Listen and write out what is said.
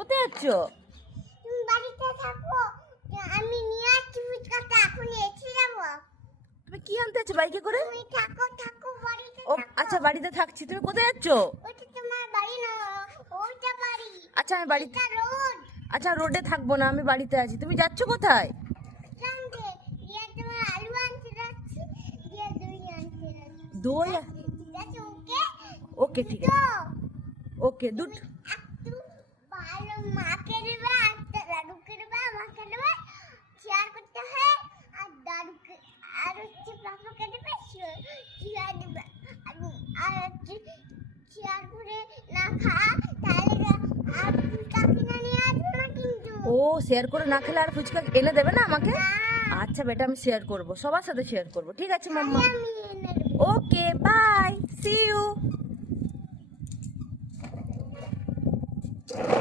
কোথায় যাচ্ছ? তুমি বাড়িতে থাকো, আমি নিয়ে আসছি ফুচকাটা, এখন এসে যাবো। তুমি কি আনতে যাচ্ছ বাইকে করে? তুমি থাকো থাকো বাড়িতে ও থাকো। আচ্ছা, বাড়িতে থাকছি। তুমি কোথায় যাচ্ছ? ওইটা তোমার বাড়ি না, ওইটা বাড়ি। আচ্ছা আমি বাড়িতে, এটা রোড। আচ্ছা রোডে থাকবো না, আমি বাড়িতে আছি। তুমি যাচ্ছ কোথায়? জানতে দিয়ে তোমার আলু আনতে যাচ্ছি, দিয়ে দই আনতে যাচ্ছি। দই? ঠিক আছে, ওকে ওকে ঠিক আছে, ওকে দুধ। একটু ভালো মাকে দেবে, একটা দাদুকে দেবে, আমাকে দেবে, শেয়ার করতে হয়। আর দাদুকে আর হচ্ছে পাপাকে দেবে, শেয়ার দেবে। আর হচ্ছে শেয়ার করে না তাহলে আর ফুচকা কিনে নিয়ে আসবে না কিন্তু। ও শেয়ার করে না খেলে আর ফুচকা এনে দেবে না আমাকে? না, আচ্ছা বেটা, আমি শেয়ার করব, সবার সাথে শেয়ার করব। ঠিক আছে মাম্মা। আমি এনে দেবো। Okay bye, see you.